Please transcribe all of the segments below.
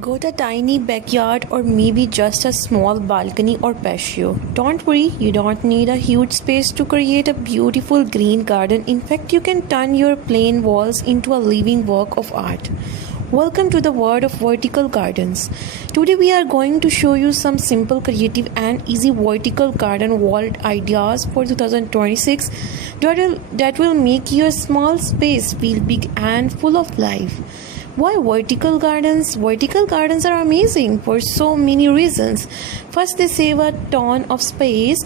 Got a tiny backyard or maybe just a small balcony or patio? Don't worry, you don't need a huge space to create a beautiful green garden. In fact, you can turn your plain walls into a living work of art. Welcome to the world of vertical gardens. Today we are going to show you some simple, creative and easy vertical garden wall ideas for 2026 that will make your small space feel big and full of life. Why vertical gardens? Vertical gardens are amazing for so many reasons. First, they save a ton of space.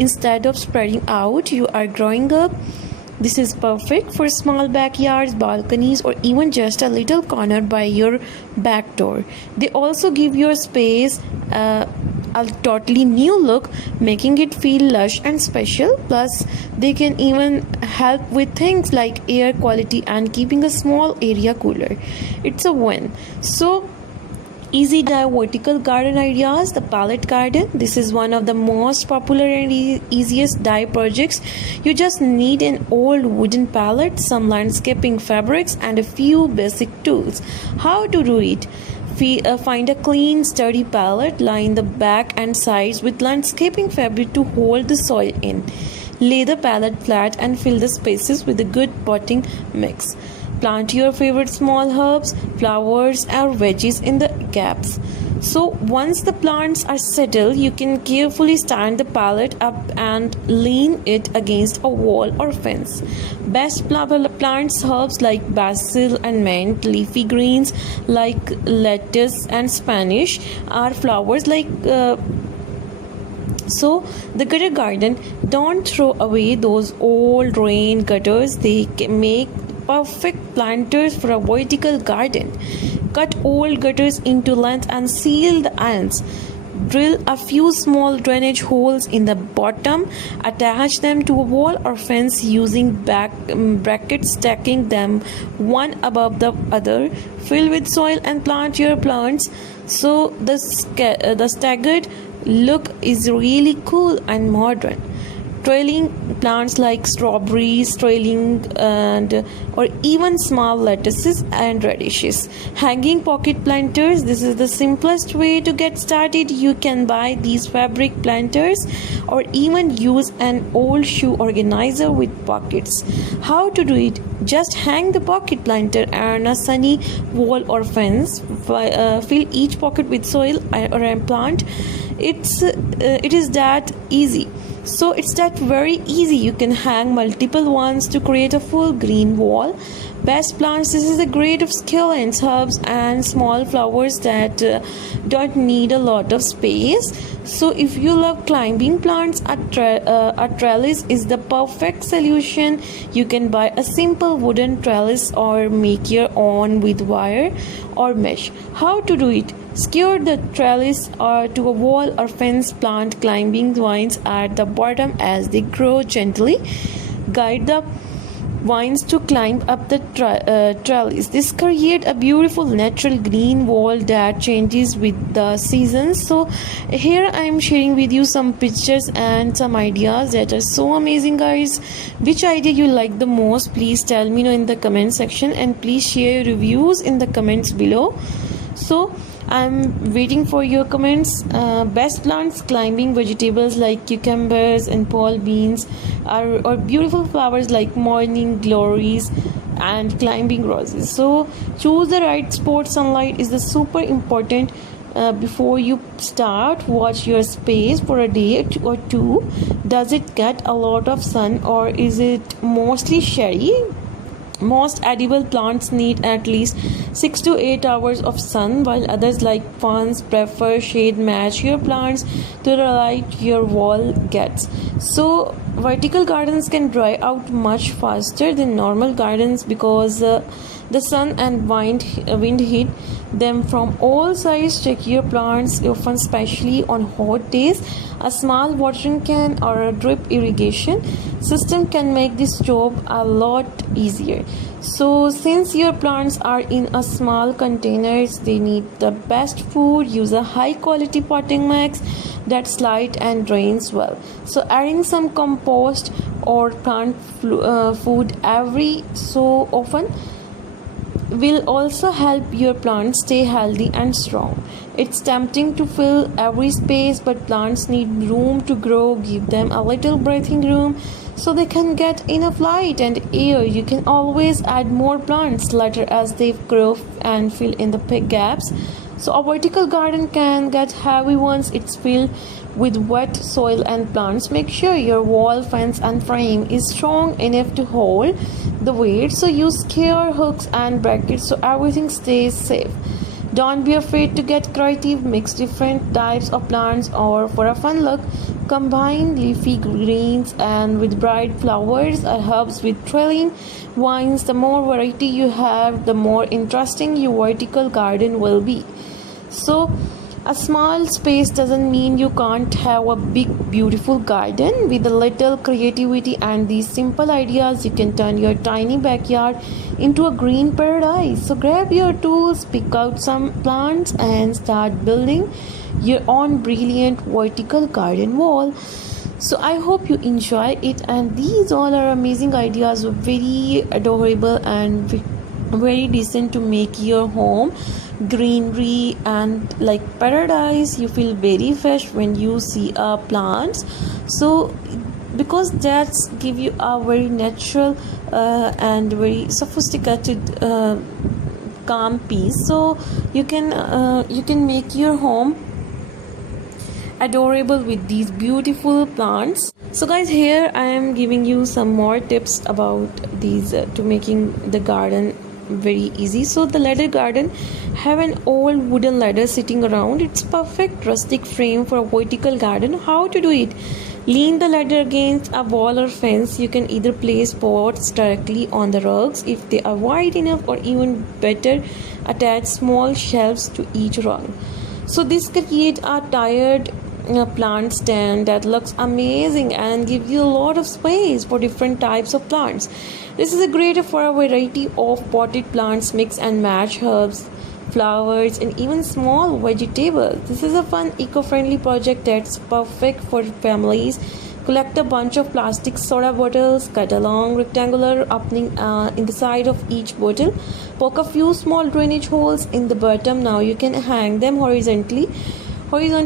Instead of spreading out, you are growing up. This is perfect for small backyards, balconies, or even just a little corner by your back door. They also give your space a totally new look, making it feel lush and special. Plus, they can even help with things like air quality and keeping a small area cooler. It's a win. So, easy dye vertical garden ideas. The palette garden, this is one of the most popular and easiest dye projects. You just need an old wooden palette, some landscaping fabrics and a few basic tools. How to do it? Find a clean sturdy palette, line the back and sides with landscaping fabric to hold the soil in. Lay the palette flat and fill the spaces with a good potting mix. Plant your favorite small herbs, flowers or veggies in the gaps. So once the plants are settled, you can carefully stand the palette up and lean it against a wall or fence. Best plants herbs like basil and mint, leafy greens like lettuce and spanish, are flowers like so the gutter garden, don't throw away those old rain gutters. They can make perfect planters for a vertical garden. Cut old gutters into length and seal the ends. Drill a few small drainage holes in the bottom. Attach them to a wall or fence using brackets, stacking them one above the other. Fill with soil and plant your plants. So the staggered look is really cool and modern. Trailing plants like strawberries, or even small lettuces and radishes. Hanging pocket planters, this is the simplest way to get started. You can buy these fabric planters or even use an old shoe organizer with pockets. How to do it? Just hang the pocket planter on a sunny wall or fence. Fill each pocket with soil or a plant. It is that easy. So it's that very easy. You can hang multiple ones to create a full green wall. Best plants, this is a great of succulents, herbs and small flowers that don't need a lot of space. So if you love climbing plants, a trellis is the perfect solution. You can buy a simple wooden trellis or make your own with wire or mesh. How to do it? Secure the trellis to a wall or fence. Plant climbing vines at the bottom as they grow gently. Guide the vines to climb up the trellis. This creates a beautiful natural green wall that changes with the seasons. So here I am sharing with you some pictures and some ideas that are so amazing, guys. Which idea you like the most? Please tell me in the comment section, and please share your reviews in the comments below. So I'm waiting for your comments. Best plants, climbing vegetables like cucumbers and pole beans, or beautiful flowers like morning glories and climbing roses. So choose the right spot. Sunlight is the super important. Before you start, watch your space for a day or two. Does it get a lot of sun or is it mostly shady? Most edible plants need at least 6 to 8 hours of sun, while others like ferns prefer shade. Match your plants to the light your wall gets. So vertical gardens can dry out much faster than normal gardens because the sun and wind hit them from all sides. Check your plants often, especially on hot days. A small watering can or a drip irrigation system can make this job a lot easier. So since your plants are in a small containers, they need the best food. Use a high quality potting mix that's light and drains well. So adding some compost or plant food every so often will also help your plants stay healthy and strong. It's tempting to fill every space, but plants need room to grow. Give them a little breathing room so they can get enough light and air. You can always add more plants later as they grow and fill in the big gaps. So a vertical garden can get heavy once it's filled with wet soil and plants. Make sure your wall, fence and frame is strong enough to hold the weight. So use scare hooks and brackets so everything stays safe. Don't be afraid to get creative. Mix different types of plants or for a fun look. Combine leafy greens and with bright flowers or herbs with trailing vines. The more variety you have, the more interesting your vertical garden will be. So a small space doesn't mean you can't have a big beautiful garden. With a little creativity and these simple ideas, you can turn your tiny backyard into a green paradise. So grab your tools, pick out some plants and start building your own brilliant vertical garden wall. So I hope you enjoy it, and these all are amazing ideas, very adorable and very decent to make your home greenery and like paradise. You feel very fresh when you see plants, so because that's give you a very natural and very sophisticated calm peace. So you can make your home adorable with these beautiful plants. So guys, here I am giving you some more tips about these to making the garden very easy. So the ladder garden, have an old wooden ladder sitting around. It's perfect rustic frame for a vertical garden. How to do it? Lean the ladder against a wall or fence. You can either place pots directly on the rugs if they are wide enough, or even better, attach small shelves to each rung. So this creates a tiered plant stand that looks amazing and gives you a lot of space for different types of plants. This is a great for a variety of potted plants, mix and match herbs, flowers and even small vegetables. This is a fun eco-friendly project that's perfect for families. Collect a bunch of plastic soda bottles, cut a long rectangular opening in the side of each bottle, poke a few small drainage holes in the bottom. Now you can hang them horizontally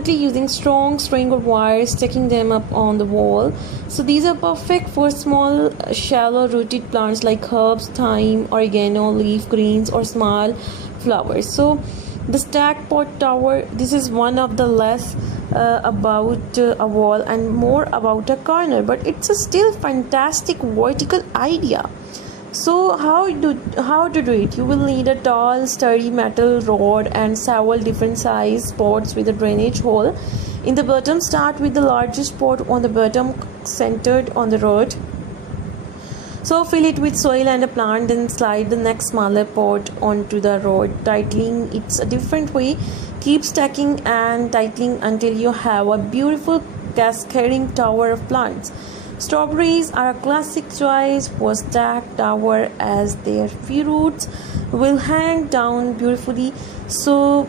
using strong string or wire, sticking them up on the wall. So these are perfect for small shallow rooted plants like herbs, thyme, oregano, leaf greens or small flowers. So the stack pot tower, this is one of the less about a wall and more about a corner, but it's a still fantastic vertical idea. So how to do it? You will need a tall sturdy metal rod and several different size pots with a drainage hole in the bottom. Start with the largest pot on the bottom, centered on the rod. So fill it with soil and a plant, then slide the next smaller pot onto the rod, tightening it a different way. Keep stacking and tightening until you have a beautiful cascading tower of plants. Strawberries are a classic choice for stacked tower as their roots will hang down beautifully. So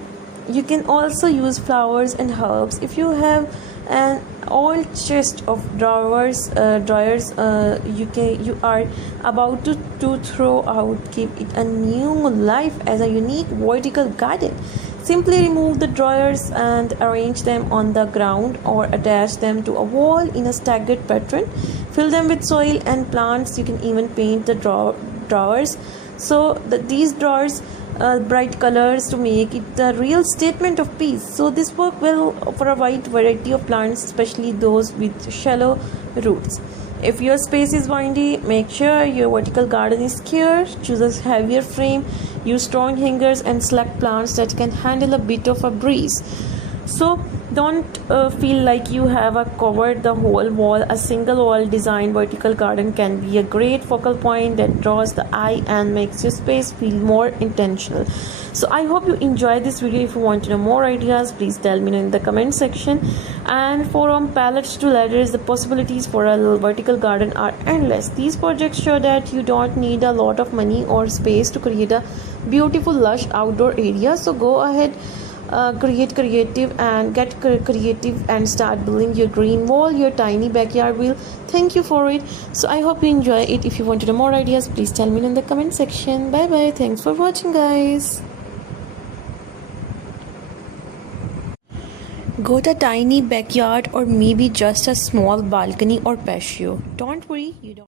you can also use flowers and herbs. If you have an old chest of drawers you are about to throw out, give it a new life as a unique vertical garden. Simply remove the drawers and arrange them on the ground or attach them to a wall in a staggered pattern. Fill them with soil and plants. You can even paint the drawers. So these drawers bright colors to make it a real statement of peace. So this work well for a wide variety of plants, especially those with shallow roots. If your space is windy, make sure your vertical garden is secure. Choose a heavier frame, use strong hangers and select plants that can handle a bit of a breeze. So don't feel like you have covered the whole wall. A single wall design vertical garden can be a great focal point that draws the eye and makes your space feel more intentional. So I hope you enjoyed this video. If you want to know more ideas, please tell me in the comment section. And from pallets to ladders, the possibilities for a vertical garden are endless. These projects show that you don't need a lot of money or space to create a beautiful lush outdoor area. So go ahead, creative and start building your green wall, your tiny backyard will thank you for it. So I hope you enjoy it. If you want to know more ideas, please tell me in the comment section. Bye bye, thanks for watching, guys. Got a tiny backyard or maybe just a small balcony or patio? Don't worry, you don't